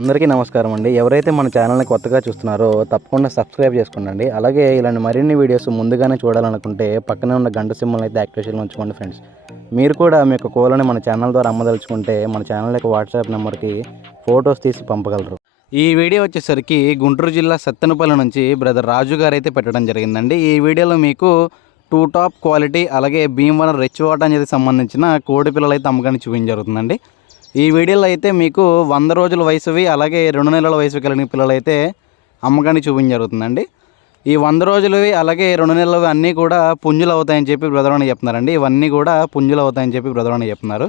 అందరికీ నమస్కారం అండి. ఎవరైతే మన ఛానల్ని కొత్తగా చూస్తున్నారో తప్పకుండా సబ్స్క్రైబ్ చేసుకోండి అలాగే ఇలాంటి మరిన్ని వీడియోస్ ముందుగానే చూడాలనుకుంటే పక్కనే ఉన్న గంట సింబల్ అయితే యాక్టివేషన్లో ఉంచుకోండి ఫ్రెండ్స్. మీరు కూడా మీ యొక్క కోలని మన ఛానల్ ద్వారా అమ్మదలుచుకుంటే మన ఛానల్ యొక్క వాట్సాప్ నెంబర్కి ఫొటోస్ తీసి పంపగలరు. ఈ వీడియో వచ్చేసరికి గుంటూరు జిల్లా సత్తెనపల్లి నుంచి బ్రదర్ రాజు గారు అయితే పెట్టడం జరిగిందండి. ఈ వీడియోలో మీకు టూ టాప్ క్వాలిటీ అలాగే భీమవరం రెచ్ వాటర్ అనేది సంబంధించిన కోడి పిల్లలు అయితే అమ్మకాన్ని చూపించడం జరుగుతుందండి. ఈ వీడియోలో అయితే మీకు వంద రోజుల వయసువి అలాగే రెండు నెలల వయసు కలిగిన పిల్లలు అయితే అమ్మకాన్ని చూపించడం జరుగుతుందండి. ఈ వంద రోజులవి అలాగే రెండు నెలలవి అన్నీ కూడా పుంజులు అవుతాయని చెప్పి బ్రదర్ అని చెప్తున్నారండి. ఇవన్నీ కూడా పుంజులు అవుతాయని చెప్పి బ్రదర్ అని చెప్తున్నారు.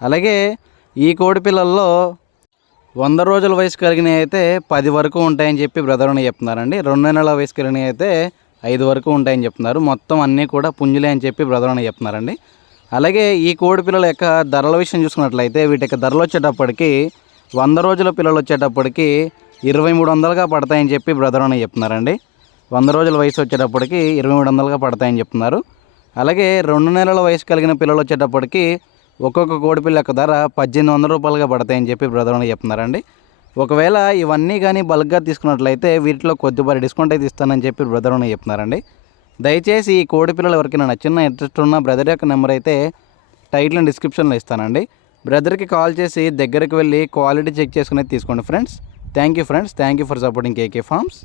అలాగే ఈ కోడి పిల్లల్లో వంద రోజుల వయసు కలిగినవి అయితే పది వరకు ఉంటాయని చెప్పి బ్రదర్ అని చెప్తున్నారండి. రెండు నెలల వయసు కలిగినవి అయితే ఐదు వరకు ఉంటాయని చెప్తున్నారు. మొత్తం అన్నీ కూడా పుంజులే అని చెప్పి బ్రదర్ అని చెప్తున్నారండి. అలాగే ఈ కోడి పిల్లల యొక్క ధరల విషయం చూసుకున్నట్లయితే వీటి యొక్క ధరలు వచ్చేటప్పటికి వంద రోజుల పిల్లలు వచ్చేటప్పటికి ఇరవై మూడు వందలుగా పడతాయని చెప్పి బ్రదర్ అని చెప్తున్నారండి. వంద రోజుల వయసు వచ్చేటప్పటికి ఇరవై మూడు వందలుగా పడతాయని చెప్తున్నారు. అలాగే రెండు నెలల వయసు కలిగిన పిల్లలు వచ్చేటప్పటికి ఒక్కొక్క కోడి పిల్ల యొక్క ధర పద్దెనిమిది వందల రూపాయలుగా పడతాయని చెప్పి బ్రదర్ అని చెప్తున్నారండి. ఒకవేళ ఇవన్నీ కానీ బల్క్గా తీసుకున్నట్లయితే వీటిలో కొద్దిపాటి డిస్కౌంట్ అయితే ఇస్తానని చెప్పి బ్రదర్ అని చెప్తున్నారండి. దయచేసి ఈ కోడి పిల్లలు ఎవరికైనా నచ్చిన ఇంట్రెస్ట్ ఉన్న బ్రదర్ యొక్క నెంబర్ అయితే టైటిల్ డిస్క్రిప్షన్లో ఇస్తానండి. బ్రదర్కి కాల్ చేసి దగ్గరికి వెళ్ళి క్వాలిటీ చెక్ చేసుకుని తీసుకోండి friends. Thank you friends. Thank you for supporting KK farms.